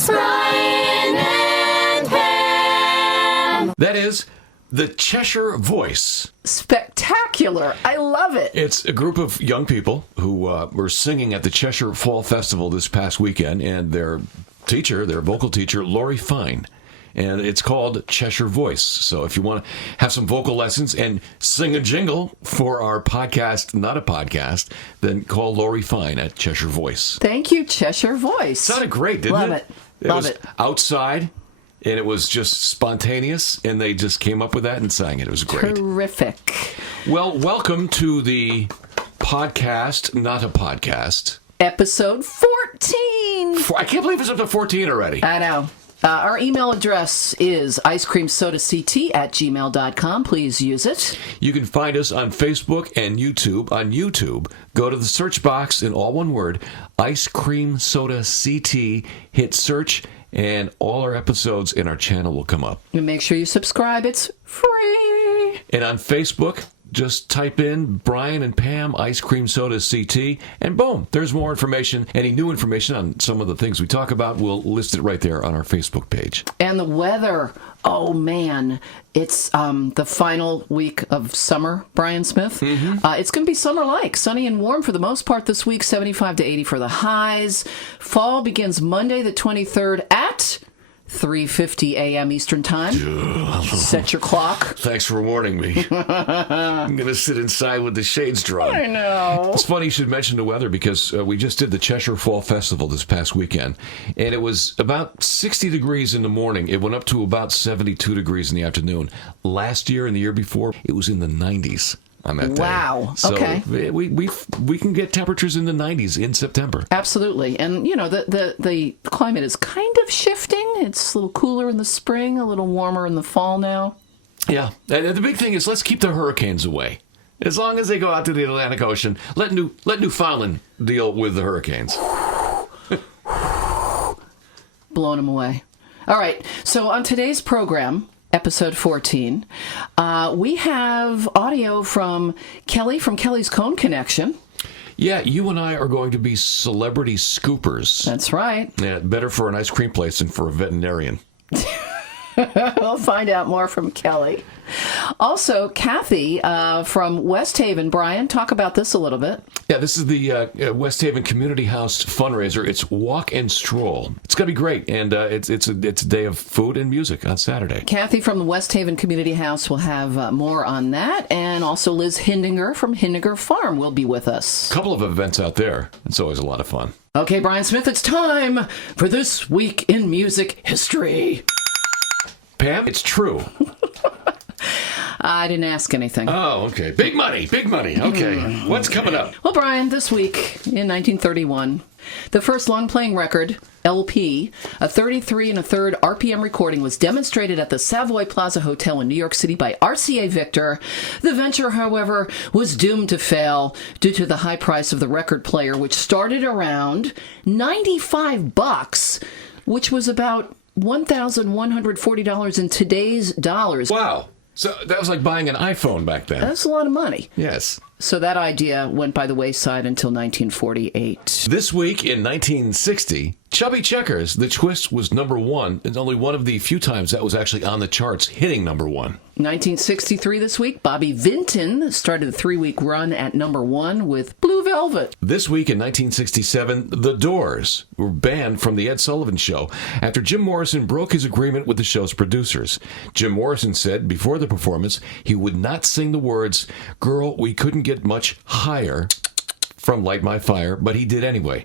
It's Brian and Pam. That is the Cheshire Voice. Spectacular. I love it. It's a group of young people who were singing at the Cheshire Fall Festival this past weekend, and their vocal teacher, Lori Fine. And it's called Cheshire Voice. So if you want to have some vocal lessons and sing a jingle for our podcast, Not a Podcast, then call Lori Fine at Cheshire Voice. Thank you, Cheshire Voice. Sounded great, didn't Love it? it. Love was it. Outside, and it was just spontaneous, and they just came up with that and sang it. It was great. Terrific. Well, welcome to the podcast, Not a Podcast. Episode 14. I can't believe it's up to 14 already. I know. Our email address is icecreamsodact@gmail.com. Please use it. You can find us on Facebook and YouTube. On YouTube, go to the search box in all one word, Ice Cream Soda CT, hit search, and all our episodes in our channel will come up. And make sure you subscribe. It's free. And on Facebook, just type in Brian and Pam Ice Cream Soda CT, and boom, there's more information. Any new information on some of the things we talk about, we'll list it right there on our Facebook page. And the weather. Oh, man. It's the final week of summer, Brian Smith. Mm-hmm. It's going to be summer-like, sunny and warm for the most part this week, 75 to 80 for the highs. Fall begins Monday the 23rd at 3:50 a.m. Eastern Time. Set your clock. Thanks for warning me. I'm going to sit inside with the shades drawn. I know. It's funny you should mention the weather because we just did the Cheshire Fall Festival this past weekend, and it was about 60 degrees in the morning. It went up to about 72 degrees in the afternoon. Last year and the year before, it was in the 90s. On that day. Wow. So okay. we can get temperatures in the 90s in September. Absolutely. And, you know, the climate is kind of shifting. It's a little cooler in the spring, a little warmer in the fall now. Yeah. And the big thing is let's keep the hurricanes away. As long as they go out to the Atlantic Ocean, let Newfoundland deal with the hurricanes. Blowing them away. All right. So on today's program, Episode 14, we have audio from Kelly from Kelly's Cone Connection. Yeah, you and I are going to be celebrity scoopers. That's right. Yeah, better for an ice cream place than for a veterinarian. We'll find out more from Kelly. Also, Kathy from West Haven. Brian, talk about this a little bit. Yeah, this is the West Haven Community House fundraiser. It's Walk and Stroll. It's going to be great, and it's a day of food and music on Saturday. Kathy from the West Haven Community House will have more on that, and also Liz Hindinger from Hindinger Farm will be with us. A couple of events out there. It's always a lot of fun. Okay, Brian Smith, it's time for This Week in Music History. Pam, it's true. I didn't ask anything. Oh, okay. Big money, big money. Okay. What's coming up? Well, Brian, this week in 1931, the first long-playing record, LP, a 33 1/3 RPM recording, was demonstrated at the Savoy Plaza Hotel in New York City by RCA Victor. The venture, however, was doomed to fail due to the high price of the record player, which started around $95, which was about $1,140 in today's dollars. Wow. So that was like buying an iPhone back then. That's a lot of money. Yes. So that idea went by the wayside until 1948. This week in 1960, Chubby Checkers, The Twist, was number one. It's only one of the few times that was actually on the charts, hitting number one. 1963 this week, Bobby Vinton started a 3-week run at number one with Blue Velvet. This week in 1967, The Doors were banned from The Ed Sullivan Show after Jim Morrison broke his agreement with the show's producers. Jim Morrison said before the performance he would not sing the words, "Girl, we couldn't get much higher," from Light My Fire, but he did anyway.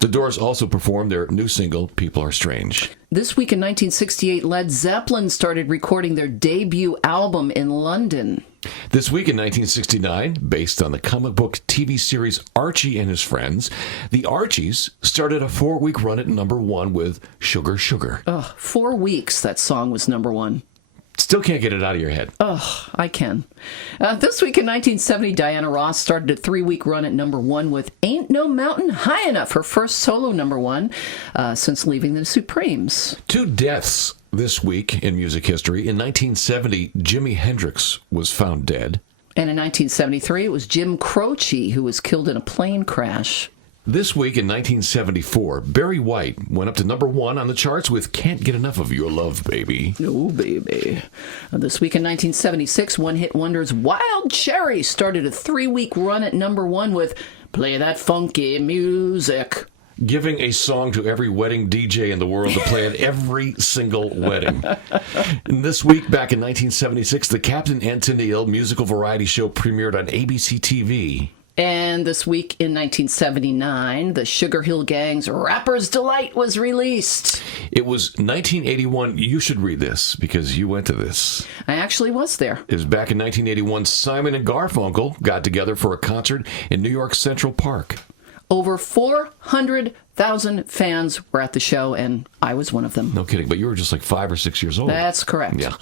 The Doors also performed their new single, People Are Strange. This week in 1968, Led Zeppelin started recording their debut album in London. This week in 1969, based on the comic book TV series Archie and His Friends, the Archies started a 4-week run at number one with Sugar Sugar. 4 weeks that song was number one. Still can't get it out of your head. I can. This week in 1970, Diana Ross started a 3-week run at number one with Ain't No Mountain High Enough, her first solo number one since leaving the Supremes. 2 deaths this week in music history. In 1970, Jimi Hendrix was found dead. And in 1973, it was Jim Croce who was killed in a plane crash. This week in 1974, Barry White went up to number 1 on the charts with Can't Get Enough of Your Love, Baby. Oh, baby. This week in 1976, one-hit wonders Wild Cherry started a 3-week run at number 1 with Play That Funky Music. Giving a song to every wedding DJ in the world to play at every single wedding. And this week, back in 1976, the Captain and Tennille musical variety show premiered on ABC TV. And this week in 1979, the Sugar Hill Gang's Rapper's Delight was released. It was 1981. You should read this because you went to this. I actually was there. It was back in 1981. Simon and Garfunkel got together for a concert in New York Central Park. Over 400,000 fans were at the show, and I was one of them. No kidding, but you were just like 5 or 6 years old. That's correct. Yeah.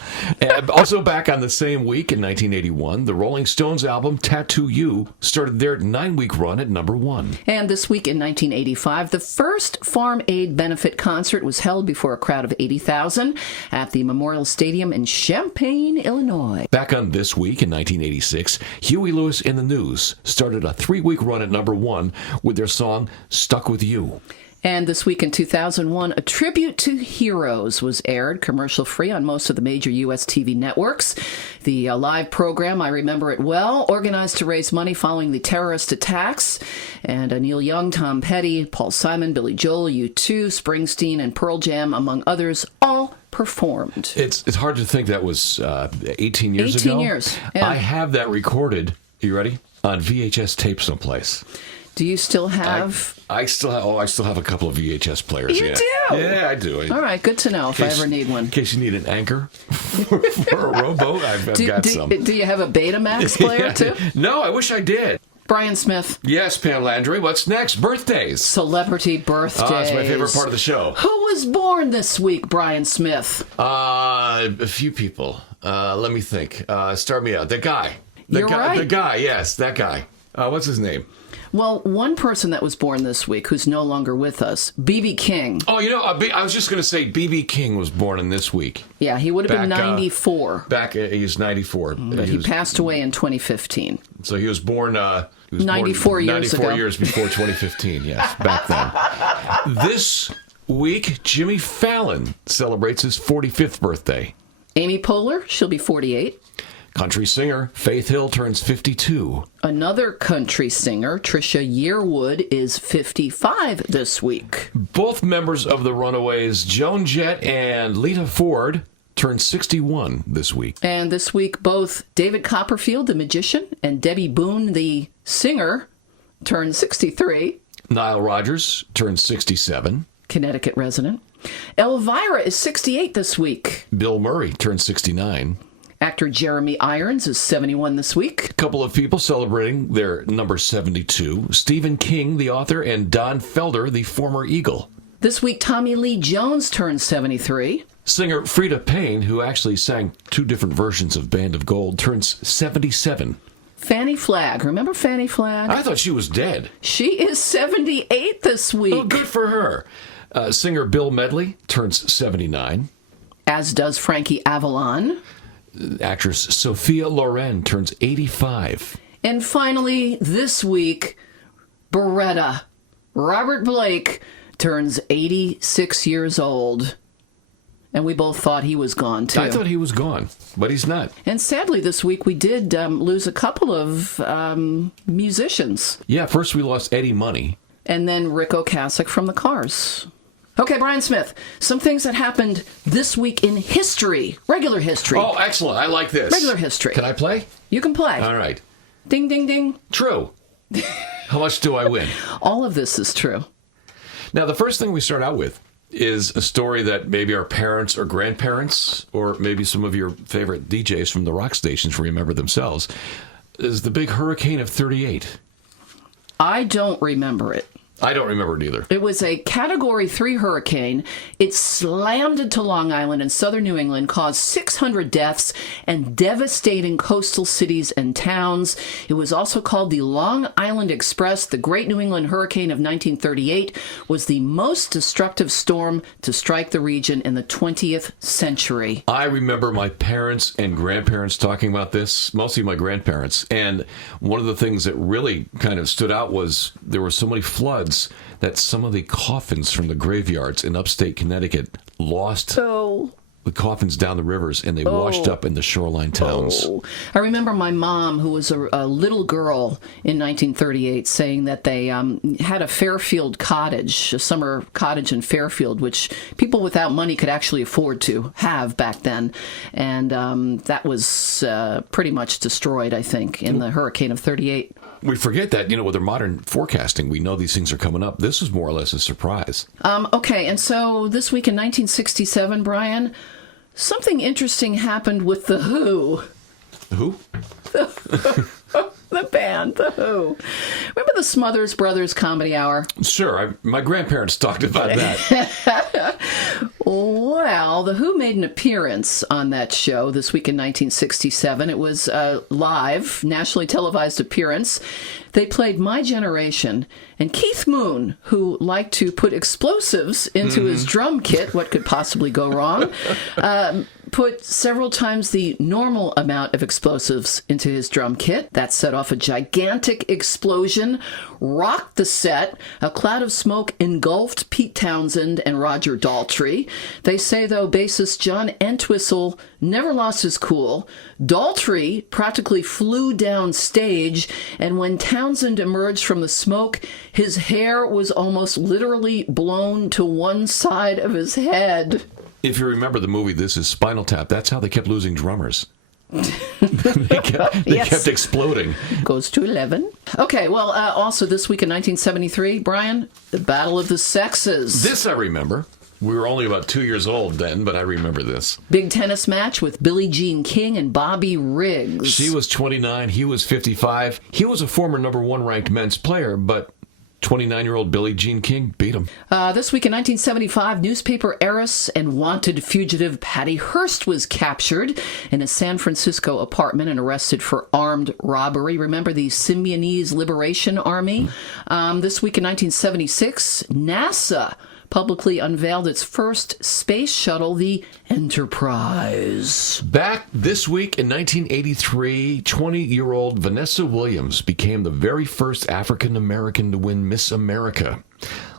And also back on the same week in 1981, the Rolling Stones album Tattoo You started their 9-week run at number 1. And this week in 1985, the first Farm Aid benefit concert was held before a crowd of 80,000 at the Memorial Stadium in Champaign, Illinois. Back on this week in 1986, Huey Lewis and the News started a 3-week run at number 1 with their song Stuck With You. And this week in 2001, a tribute to heroes was aired commercial-free on most of the major U.S. TV networks. The live program, I remember it well, organized to raise money following the terrorist attacks. And Neil Young, Tom Petty, Paul Simon, Billy Joel, U2, Springsteen, and Pearl Jam, among others, all performed. It's hard to think that was 18 years ago. 18 years, yeah. I have that recorded, you ready? On VHS tape someplace. Do you still have... I still have a couple of VHS players. You yeah. do? Yeah, I do. All right, good to know if I ever need one. In case you need an anchor for a rowboat, I've got some. Do you have a Betamax player, too? No, I wish I did. Brian Smith. Yes, Pam Landry. What's next? Birthdays. Celebrity birthdays. Oh, that's my favorite part of the show. Who was born this week, Brian Smith? A few people. Let me think. Start me out. The guy. You're right. The guy, yes, that guy. What's his name? Well, one person that was born this week who's no longer with us, B.B. King. Oh, I was just going to say B.B. King was born in this week. Yeah, he would have been 94. He's 94. But he passed away in 2015. So he was born... 94 years ago. 94 years before 2015, yes, back then. This week, Jimmy Fallon celebrates his 45th birthday. Amy Poehler, she'll be 48. Country singer Faith Hill turns 52. Another country singer, Trisha Yearwood, is 55 this week. Both members of the Runaways, Joan Jett and Lita Ford, turned 61 this week. And this week, both David Copperfield, the magician, and Debbie Boone, the singer, turned 63. Nile Rodgers turned 67. Connecticut resident. Elvira is 68 this week. Bill Murray turned 69. Actor Jeremy Irons is 71 this week. A couple of people celebrating their number 72. Stephen King, the author, and Don Felder, the former Eagle. This week, Tommy Lee Jones turns 73. Singer Frida Payne, who actually sang 2 different versions of Band of Gold, turns 77. Fannie Flagg. Remember Fannie Flagg? I thought she was dead. She is 78 this week. Oh, good for her. Singer Bill Medley turns 79. As does Frankie Avalon. Actress Sophia Loren turns 85. And finally, this week, Beretta. Robert Blake turns 86 years old. And we both thought he was gone, too. I thought he was gone, but he's not. And sadly, this week, we did lose a couple of musicians. Yeah, first we lost Eddie Money. And then Rick Ocasek from the Cars. Okay, Brian Smith, some things that happened this week in history. Regular history. Oh, excellent. I like this. Regular history. Can I play? You can play. All right. Ding, ding, ding. True. How much do I win? All of this is true. Now, the first thing we start out with is a story that maybe our parents or grandparents, or maybe some of your favorite DJs from the rock stations remember themselves, is the big hurricane of 38. I don't remember it. I don't remember it either. It was a Category 3 hurricane. It slammed into Long Island in southern New England, caused 600 deaths and devastating coastal cities and towns. It was also called the Long Island Express. The Great New England Hurricane of 1938 was the most destructive storm to strike the region in the 20th century. I remember my parents and grandparents talking about this, mostly my grandparents. And one of the things that really kind of stood out was there were so many floods floods that some of the coffins from the graveyards in upstate Connecticut lost Oh. the coffins down the rivers, and they washed up in the shoreline towns. Oh. I remember my mom, who was a little girl in 1938, saying that they had a Fairfield cottage, a summer cottage in Fairfield, which people without money could actually afford to have back then. And that was pretty much destroyed, I think, in the hurricane of 38. We forget that, with our modern forecasting, we know these things are coming up. This was more or less a surprise. Okay, and so this week in 1967, Brian, something interesting happened with The Who. Who? The band, The Who. Remember the Smothers Brothers Comedy Hour? Sure, my grandparents talked about that. Well, The Who made an appearance on that show this week in 1967. It was a live, nationally televised appearance. They played My Generation, and Keith Moon, who liked to put explosives into his drum kit, what could possibly go wrong, put several times the normal amount of explosives into his drum kit. That set off a gigantic explosion, rocked the set. A cloud of smoke engulfed Pete Townsend and Roger Daltrey. They say, though, bassist John Entwistle never lost his cool. Daltrey practically flew down stage, and when Townsend emerged from the smoke, his hair was almost literally blown to one side of his head. If you remember the movie This Is Spinal Tap, that's how they kept losing drummers. They kept exploding. Goes to 11. Okay, well, also this week in 1973, Brian, the Battle of the Sexes. This I remember. We were only about 2 years old then, but I remember this. Big tennis match with Billie Jean King and Bobby Riggs. She was 29, he was 55. He was a former number 1 ranked men's player, but 29-year-old Billie Jean King beat him. This week in 1975, newspaper heiress and wanted fugitive Patty Hearst was captured in a San Francisco apartment and arrested for armed robbery. Remember the Symbionese Liberation Army? This week in 1976, NASA publicly unveiled its first space shuttle, the Enterprise. Back this week in 1983, 20-year-old Vanessa Williams became the very first African-American to win Miss America.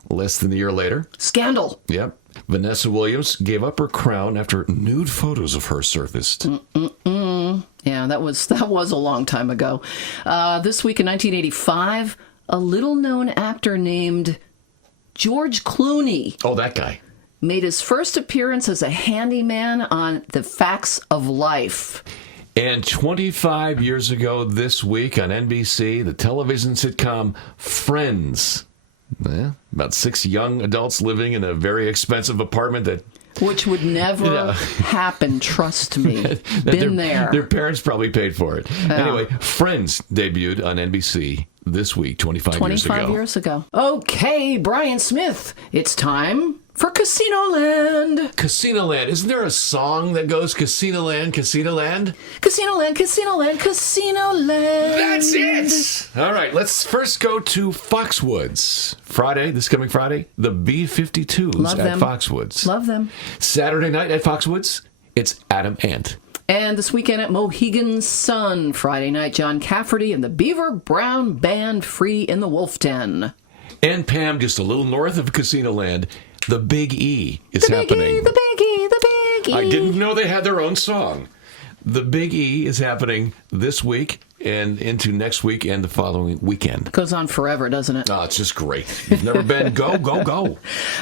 Less than a year later, Scandal. Yep. Vanessa Williams gave up her crown after nude photos of her surfaced. Yeah, that was a long time ago. This week in 1985, a little-known actor named George Clooney. Oh, that guy. Made his first appearance as a handyman on The Facts of Life. And 25 years ago this week on NBC, the television sitcom Friends. About 6 young adults living in a very expensive apartment that... Which would never happen, trust me. Been there. Their parents probably paid for it. Anyway, Friends debuted on NBC this week, 25 years ago. 25 years ago. Okay, Brian Smith, it's time for Casino Land. Casino Land. Isn't there a song that goes Casino Land, Casino Land? Casino Land, Casino Land, Casino Land. That's it! All right, let's first go to Foxwoods. Friday, this coming Friday, the B-52s Love at them. Foxwoods. Love them. Saturday night at Foxwoods, it's Adam Ant. And this weekend at Mohegan Sun, Friday night, John Cafferty and the Beaver Brown Band free in the Wolf Den. And Pam, just a little north of Casino Land, the Big E is happening. The Big E, the Big E. I didn't know they had their own song. The Big E is happening this week and into next week and the following weekend. Goes on forever, doesn't it? Oh, it's just great. You've never been, go, go, go.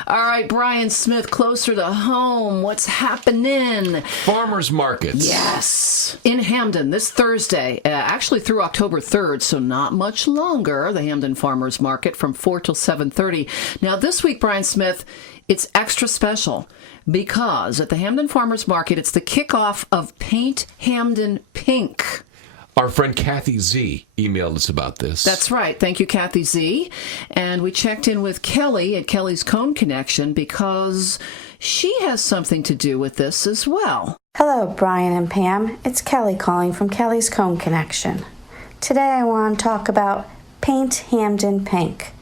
All right, Brian Smith, closer to home. What's happening? Farmers markets. Yes. In Hamden this Thursday, actually through October 3rd, so not much longer, the Hamden Farmers Market from 4 till 7:30. Now, this week, Brian Smith, it's extra special because at the Hamden Farmers Market, it's the kickoff of Paint Hamden Pink. Our friend Kathy Z emailed us about this. That's right. Thank you, Kathy Z. And we checked in with Kelly at Kelly's Cone Connection because she has something to do with this as well. Hello, Brian and Pam. It's Kelly calling from Kelly's Cone Connection. Today I want to talk about Paint Hamden Pink.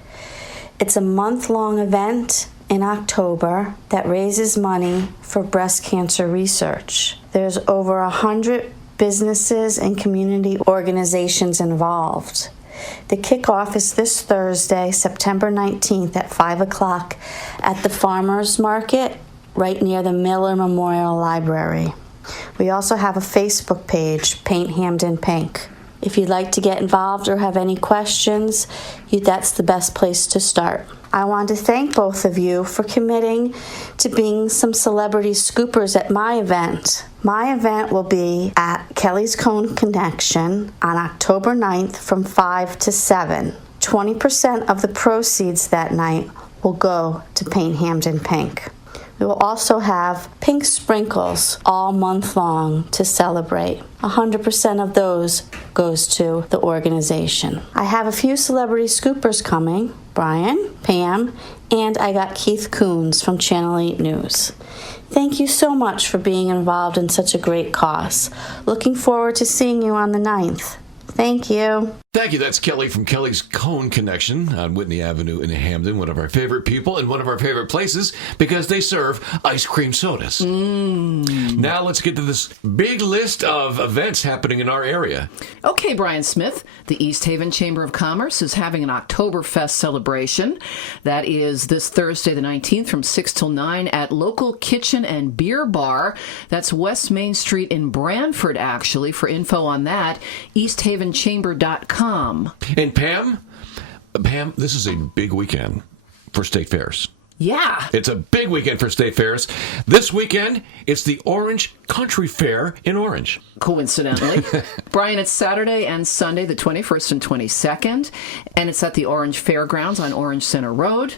It's a month-long event in October that raises money for breast cancer research. There's over 100 businesses and community organizations involved. The kickoff is this Thursday, September 19th at 5 o'clock at the Farmers Market right near the Miller Memorial Library. We also have a Facebook page, Paint Hamden Pink. If you'd like to get involved or have any questions, that's the best place to start. I want to thank both of you for committing to being some celebrity scoopers at my event. My event will be at Kelly's Cone Connection on October 9th from 5 to 7. 20% of the proceeds that night will go to Paint Hamden Pink. We will also have pink sprinkles all month long to celebrate. 100% of those goes to the organization. I have a few celebrity scoopers coming, Brian, Pam, and I got Keith Coons from Channel 8 News. Thank you so much for being involved in such a great cause. Looking forward to seeing you on the 9th. Thank you. Thank you. That's Kelly from Kelly's Cone Connection on Whitney Avenue in Hamden, one of our favorite people and one of our favorite places because they serve ice cream sodas. Now let's get to this big list of events happening in our area. Okay, Brian Smith, the East Haven Chamber of Commerce is having an Oktoberfest celebration. That is this Thursday the 19th from 6 till 9 at Local Kitchen and Beer Bar. That's West Main Street in Branford, actually. For info on that, easthavenchamber.com. And Pam, this is a big weekend for state fairs. Yeah. It's a big weekend for state fairs. This weekend, it's the Orange Country Fair in Orange. Coincidentally. Brian, it's Saturday and Sunday, the 21st and 22nd, and it's at the Orange Fairgrounds on Orange Center Road.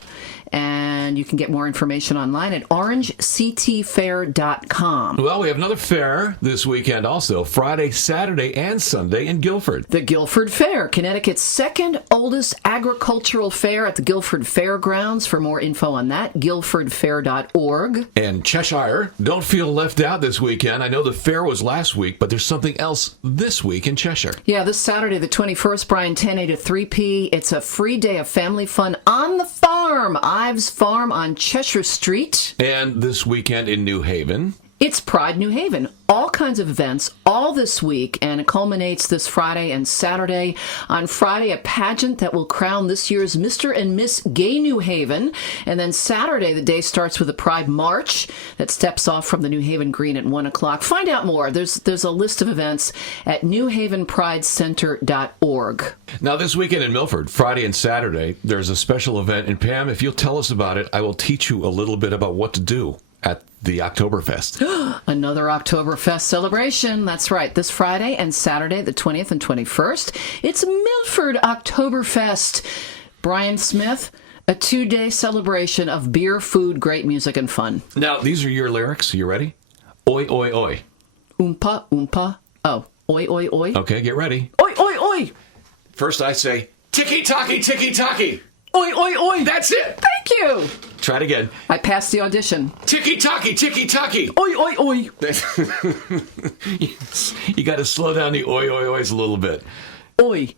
And you can get more information online at orangectfair.com. Well, we have another fair this weekend also, Friday, Saturday, and Sunday in Guilford. The Guilford Fair, Connecticut's second oldest agricultural fair at the Guilford Fairgrounds. For more info on that, guilfordfair.org. And Cheshire, don't feel left out this weekend. I know the fair was last week, but there's something else this week in Cheshire. Yeah, this Saturday, the 21st, Brian, 10 to 3 p. It's a free day of family fun on the farm. Ives Farm on Cheshire Street. And this weekend in New Haven. It's Pride New Haven. All kinds of events all this week, and it culminates this Friday and Saturday. On Friday, a pageant that will crown this year's Mr. and Miss Gay New Haven. And then Saturday, the day starts with a Pride March that steps off from the New Haven Green at 1 o'clock. Find out more. There's a list of events at newhavenpridecenter.org. Now, this weekend in Milford, Friday and Saturday, there's a special event. And Pam, if you'll tell us about it, I will teach you a little bit about what to do at the Oktoberfest. Another Oktoberfest celebration. That's right. This Friday and Saturday, the 20th and 21st, it's Milford Oktoberfest. Brian Smith, a 2-day celebration of beer, food, great music, and fun. Now, these are your lyrics. You ready? Oi, oi, oi. Oompa, oompa. Oh, oi, oi, oi. Okay, get ready. Oi, oi, oi. First I say, tiki-taki, tiki-taki. Oi, oi, oi. That's it. Thank you. Try it again. I passed the audition. Tiki-taki, tiki-taki. Oi, oi, oi. You got to slow down the oi, oi, ois a little bit. Oi.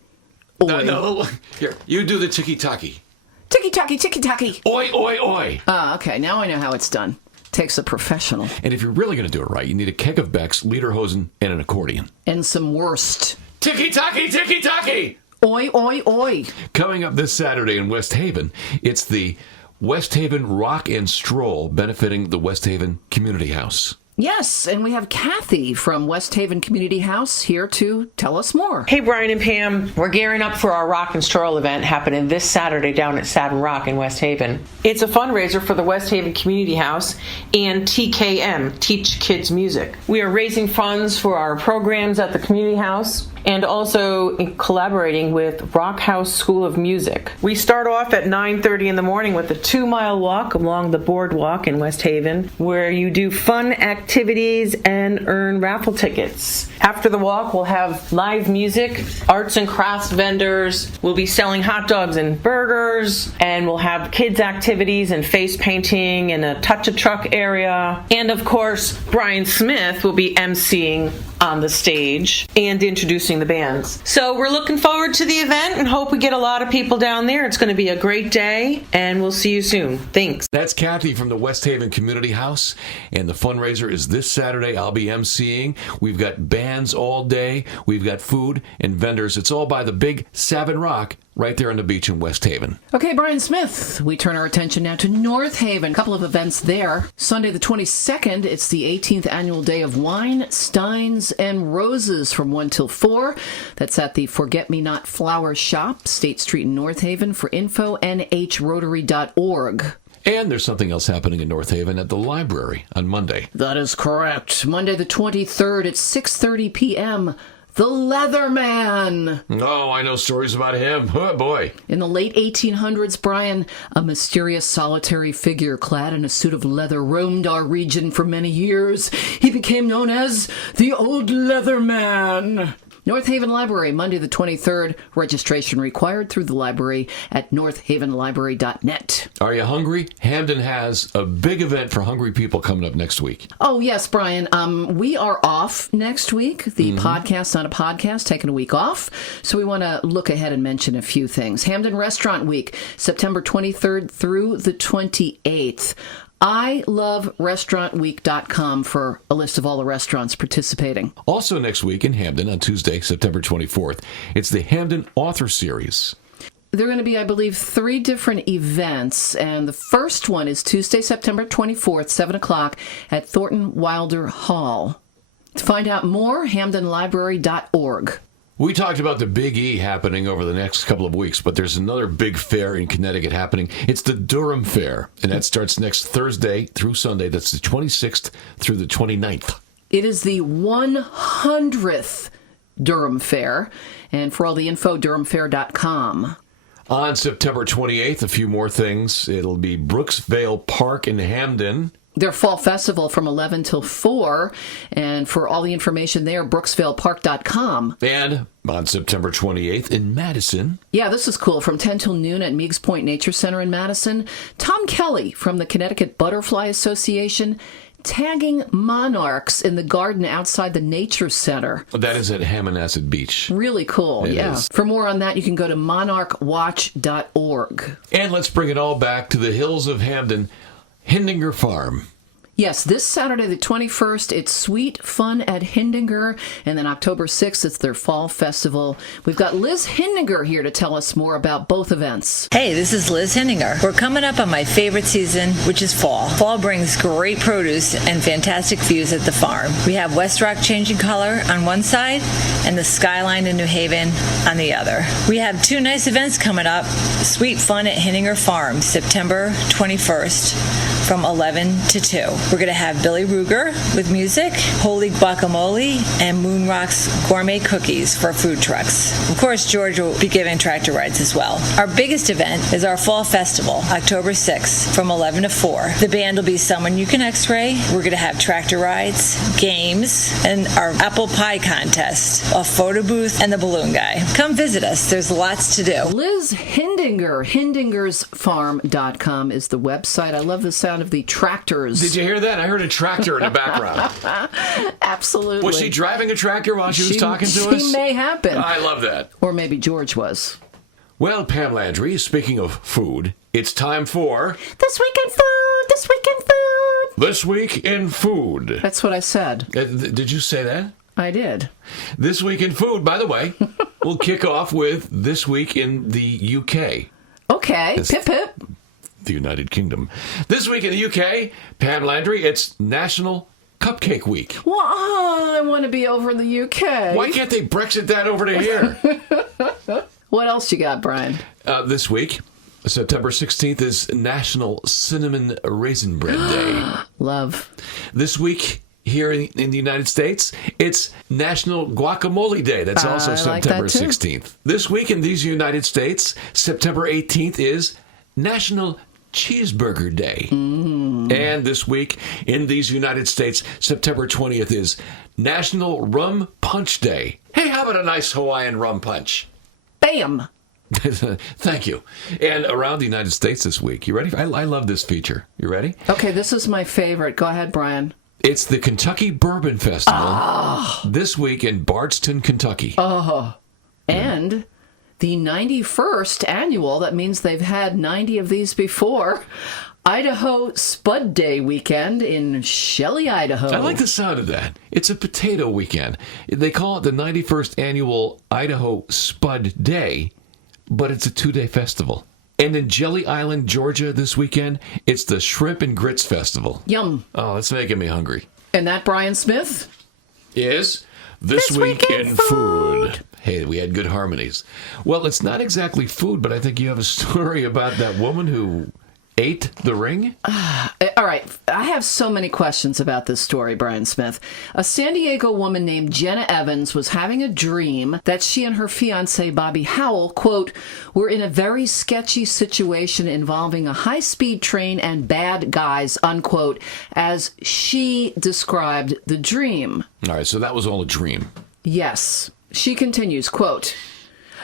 Oi. No. Here, you do the tiki-taki. Tiki-taki, tiki-taki. Oi, oi, oi. Ah, okay. Now I know how it's done. Takes a professional. And if you're really going to do it right, you need a keg of Beck's, lederhosen, and an accordion. And some Wurst. Tiki-taki, tiki-taki. Oi, oi, oi. Coming up this Saturday in West Haven, it's the West Haven Rock and Stroll benefiting the West Haven Community House. Yes, and we have Kathy from West Haven Community House here to tell us more. Hey, Brian and Pam. We're gearing up for our Rock and Stroll event happening this Saturday down at Satin Rock in West Haven. It's a fundraiser for the West Haven Community House and TKM, Teach Kids Music. We are raising funds for our programs at the Community House and also collaborating with Rock House School of Music. We start off at 9:30 in the morning with a 2-mile walk along the boardwalk in West Haven, where you do fun activities and earn raffle tickets. After the walk, we'll have live music, arts and crafts vendors. We'll be selling hot dogs and burgers, and we'll have kids activities and face painting and a touch-a-truck area. And of course, Brian Smith will be emceeing on the stage and introducing introducing the bands. So we're looking forward to the event and hope we get a lot of people down there. It's going to be a great day, and we'll see you soon. Thanks. That's Kathy from the West Haven Community House, and the fundraiser is this Saturday. I'll be emceeing. We've got bands all day. We've got food and vendors. It's all by the big Savin Rock right there on the beach in West Haven. Okay, Brian Smith, we turn our attention now to North Haven. A couple of events there. Sunday the 22nd, it's the 18th annual Day of Wine, Steins, and Roses from 1 till 4. That's at the Forget Me Not Flower Shop, State Street in North Haven. For info, nhrotary.org. And there's something else happening in North Haven at the library on Monday. That is correct. Monday the 23rd at 6:30 p.m., The Leatherman. Oh, I know stories about him. Oh, boy. In the late 1800s, Brian, a mysterious solitary figure clad in a suit of leather roamed our region for many years. He became known as the Old Leatherman. North Haven Library, Monday the 23rd. Registration required through the library at northavenlibrary.net. Are you hungry? Hamden has a big event for hungry people coming up next week. Oh, yes, Brian. We are off next week. The podcast's on a podcast, taking a week off. So we want to look ahead and mention a few things. Hamden Restaurant Week, September 23rd through the 28th. iloverestaurantweek.com for a list of all the restaurants participating. Also next week in Hamden on Tuesday, September 24th, it's the Hamden Author Series. There are going to be, I believe, 3 different events, and the first one is Tuesday, September 24th, 7 o'clock at Thornton Wilder Hall. To find out more, hamdenlibrary.org. We talked about the Big E happening over the next couple of weeks, but there's another big fair in Connecticut happening. It's the Durham Fair, and that starts next Thursday through Sunday. That's the 26th through the 29th. It is the 100th Durham Fair, and for all the info, durhamfair.com. On September 28th, a few more things. It'll be Brooksvale Park in Hamden. Their fall festival from 11 till 4, and for all the information there, brooksvalepark.com. And on September 28th in Madison. Yeah, this is cool. From 10 till noon at Meigs Point Nature Center in Madison, Tom Kelly from the Connecticut Butterfly Association tagging monarchs in the garden outside the Nature Center. That is at Hammonasset Beach. Really cool, It yeah. is. For more on that, you can go to monarchwatch.org. And let's bring it all back to the hills of Hamden, Hindinger Farm. Yes, this Saturday the 21st, it's Sweet Fun at Hindinger, and then October 6th, it's their Fall Festival. We've got Liz Hindinger here to tell us more about both events. Hey, this is Liz Hindinger. We're coming up on my favorite season, which is fall. Fall brings great produce and fantastic views at the farm. We have West Rock changing color on one side and the skyline in New Haven on the other. We have 2 nice events coming up. Sweet Fun at Hindinger Farm, September 21st from 11 to 2. We're going to have Billy Ruger with music, Holy Guacamole, and Moon Rocks Gourmet Cookies for food trucks. Of course, George will be giving tractor rides as well. Our biggest event is our Fall Festival, October 6th from 11 to 4. The band will be Someone You Can X-Ray. We're going to have tractor rides, games, and our apple pie contest, a photo booth, and the balloon guy. Come visit us. There's lots to do. Liz Hindinger, hindingersfarm.com is the website. I love the sound of the tractors. Did you hear that? I heard a tractor in the background. Absolutely. Was she driving a tractor while she was talking to us? She may have been. I love that. Or maybe George was. Well, Pam Landry, speaking of food, it's time for This Week in Food! This Week in Food! This Week in Food. That's what I said. Did you say that? I did. This Week in Food, by the way, we'll kick off with This Week in the UK. Okay. Pip pip. The United Kingdom. This week in the UK, Pam Landry, it's National Cupcake Week. Well, I want to be over in the UK. Why can't they Brexit that over to here? What else you got, Brian? This week, September 16th, is National Cinnamon Raisin Bread Day. Love. This week, here in the United States, it's National Guacamole Day. That's also I like September that too. 16th. This week in these United States, September 18th is National Cheeseburger Day. And this week in these United States, September 20th is National Rum Punch Day. Hey, how about a nice Hawaiian rum punch? Bam! Thank you. And around the United States this week, you ready? I love this feature. You ready? Okay, this is my favorite. Go ahead, Brian. It's the Kentucky Bourbon Festival this week in Bardstown, Kentucky. And the 91st annual, that means they've had 90 of these before, Idaho Spud Day weekend in Shelley, Idaho. I like the sound of that. It's a potato weekend. They call it the 91st annual Idaho Spud Day, but it's a 2-day festival. And in Jelly Island, Georgia this weekend, it's the Shrimp and Grits Festival. Yum. Oh, that's making me hungry. And that Brian Smith? Is This Week in Food. Hey, we had good harmonies. Well, it's not exactly food, but I think you have a story about that woman who ate the ring? All right. I have so many questions about this story, Brian Smith. A San Diego woman named Jenna Evans was having a dream that she and her fiancé, Bobby Howell, quote, were in a very sketchy situation involving a high-speed train and bad guys, unquote, as she described the dream. All right, so that was all a dream. Yes. She continues, quote,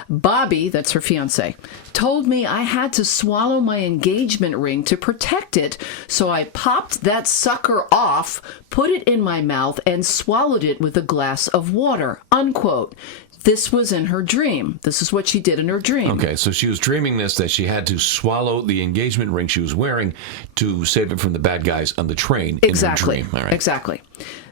Bobby, that's her fiancé, told me I had to swallow my engagement ring to protect it, so I popped that sucker off, put it in my mouth, and swallowed it with a glass of water, unquote. This was in her dream. This is what she did in her dream. Okay, so she was dreaming this, that she had to swallow the engagement ring she was wearing to save it from the bad guys on the train Exactly. in her dream. All right. Exactly.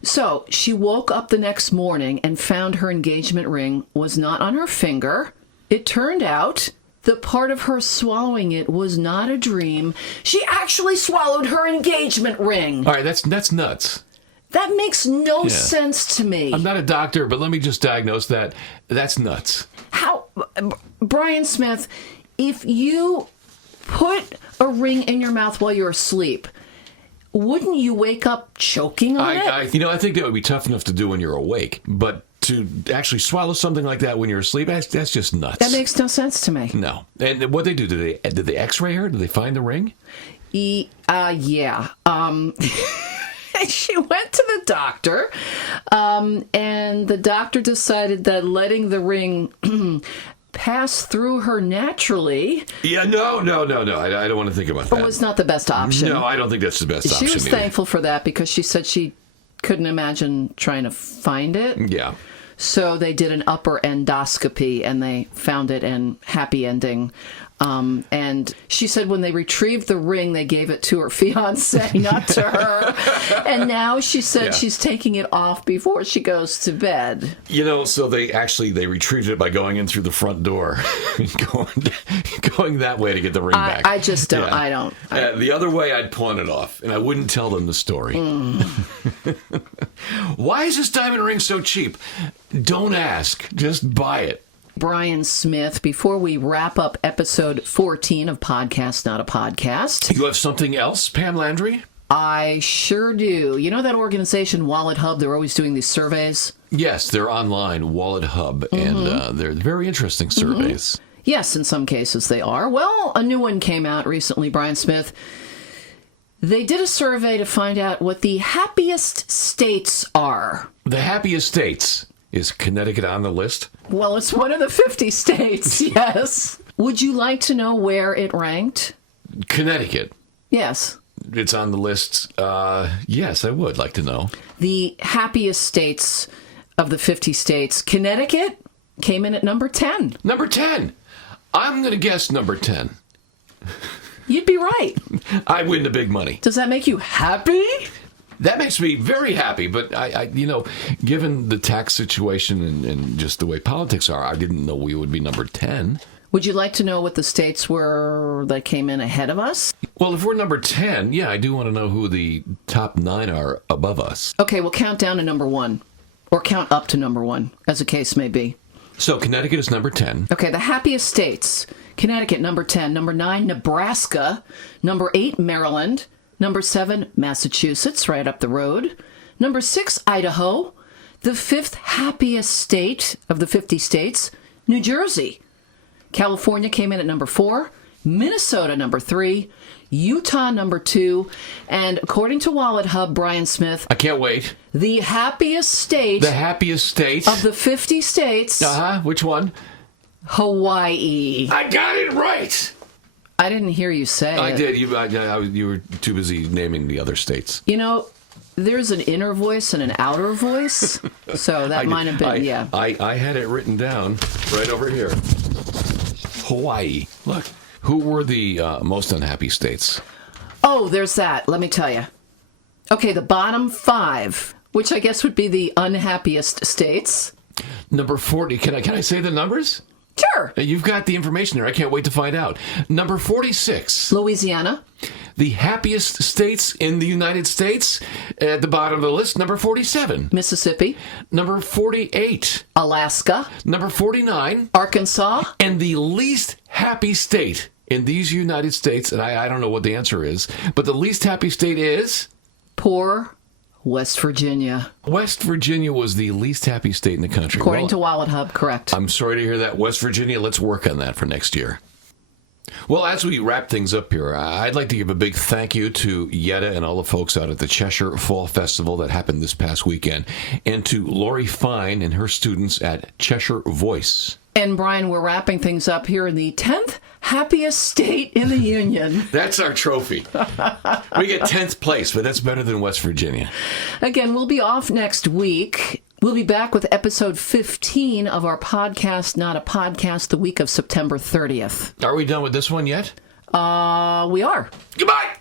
So she woke up the next morning and found her engagement ring was not on her finger. It turned out the part of her swallowing it was not a dream. She actually swallowed her engagement ring. All right, that's nuts. That makes no sense to me. I'm not a doctor, but let me just diagnose that. That's nuts. How, Brian Smith, if you put a ring in your mouth while you're asleep, wouldn't you wake up choking on it? I think that would be tough enough to do when you're awake, but to actually swallow something like that when you're asleep, that's just nuts. That makes no sense to me. No. And what they do? Did they X-ray her? Did they find the ring? Yeah. She went to the doctor, and the doctor decided that letting the ring pass through her naturally. Yeah, no. I don't want to think about that. Was not the best option. No, I don't think that's the best option. She was either. thankful for that because she said she couldn't imagine trying to find it. Yeah. So they did an upper endoscopy and they found it, and happy ending. And she said when they retrieved the ring, they gave it to her fiance, not to her. And now she said she's taking it off before she goes to bed. So they retrieved it by going in through the front door, going that way to get the ring back. I just don't. Yeah. The other way, I'd pawn it off, and I wouldn't tell them the story. Why is this diamond ring so cheap? Don't ask. Just buy it. Brian Smith, before we wrap up episode 14 of Podcast Not a Podcast. You have something else, Pam Landry? I sure do. You know that organization, Wallet Hub? They're always doing these surveys? Yes, they're online, Wallet Hub, and they're very interesting surveys. Yes, in some cases they are. Well, a new one came out recently, Brian Smith. They did a survey to find out what the happiest states are. The happiest states. Is Connecticut on the list? Well, it's one of the 50 states, yes. Would you like to know where it ranked? Connecticut. Yes. It's on the list. Yes, I would like to know. The happiest states of the 50 states, Connecticut came in at number 10. Number 10. I'm going to guess number 10. You'd be right. I win the big money. Does that make you happy? That makes me very happy, but I given the tax situation and just the way politics are, I didn't know we would be number 10. Would you like to know what the states were that came in ahead of us? Well, if we're number 10, I do want to know who the top 9 are above us. Okay, we'll count down to number 1, or count up to number 1, as the case may be. So Connecticut is number 10. Okay, the happiest states. Connecticut, number 10. Number 9, Nebraska. Number 8, Maryland. Number 7, Massachusetts, right up the road. Number 6, Idaho. The 5th happiest state of the 50 states, New Jersey. California came in at number 4. Minnesota, number 3. Utah, number 2. And according to Wallet Hub, Brian Smith, I can't wait. the happiest state The happiest state of the 50 states, Which one? Hawaii. I got it right. I didn't hear you say I it. did. You were too busy naming the other states. There's an inner voice and an outer voice. So that might have been, yeah. I had it written down right over here. Hawaii. Look, who were the most unhappy states? Oh, there's that. Let me tell you. Okay, the bottom 5, which I guess would be the unhappiest states. Number 40. Can I say the numbers? Sure. You've got the information there. I can't wait to find out. Number 46. Louisiana. The happiest states in the United States. At the bottom of the list, number 47. Mississippi. Number 48. Alaska. Number 49. Arkansas. And the least happy state in these United States, and I don't know what the answer is, but the least happy state is? Poor West Virginia. West Virginia was the least happy state in the country. According to Wallet Hub, correct. I'm sorry to hear that. West Virginia, let's work on that for next year. Well, as we wrap things up here, I'd like to give a big thank you to Yetta and all the folks out at the Cheshire Fall Festival that happened this past weekend, and to Lori Fine and her students at Cheshire Voice. And Brian, we're wrapping things up here in the 10th happiest state in the Union. That's our trophy. We get 10th place, but that's better than West Virginia. Again, we'll be off next week. We'll be back with episode 15 of our podcast, Not a Podcast, the week of September 30th. Are we done with this one yet? We are. Goodbye!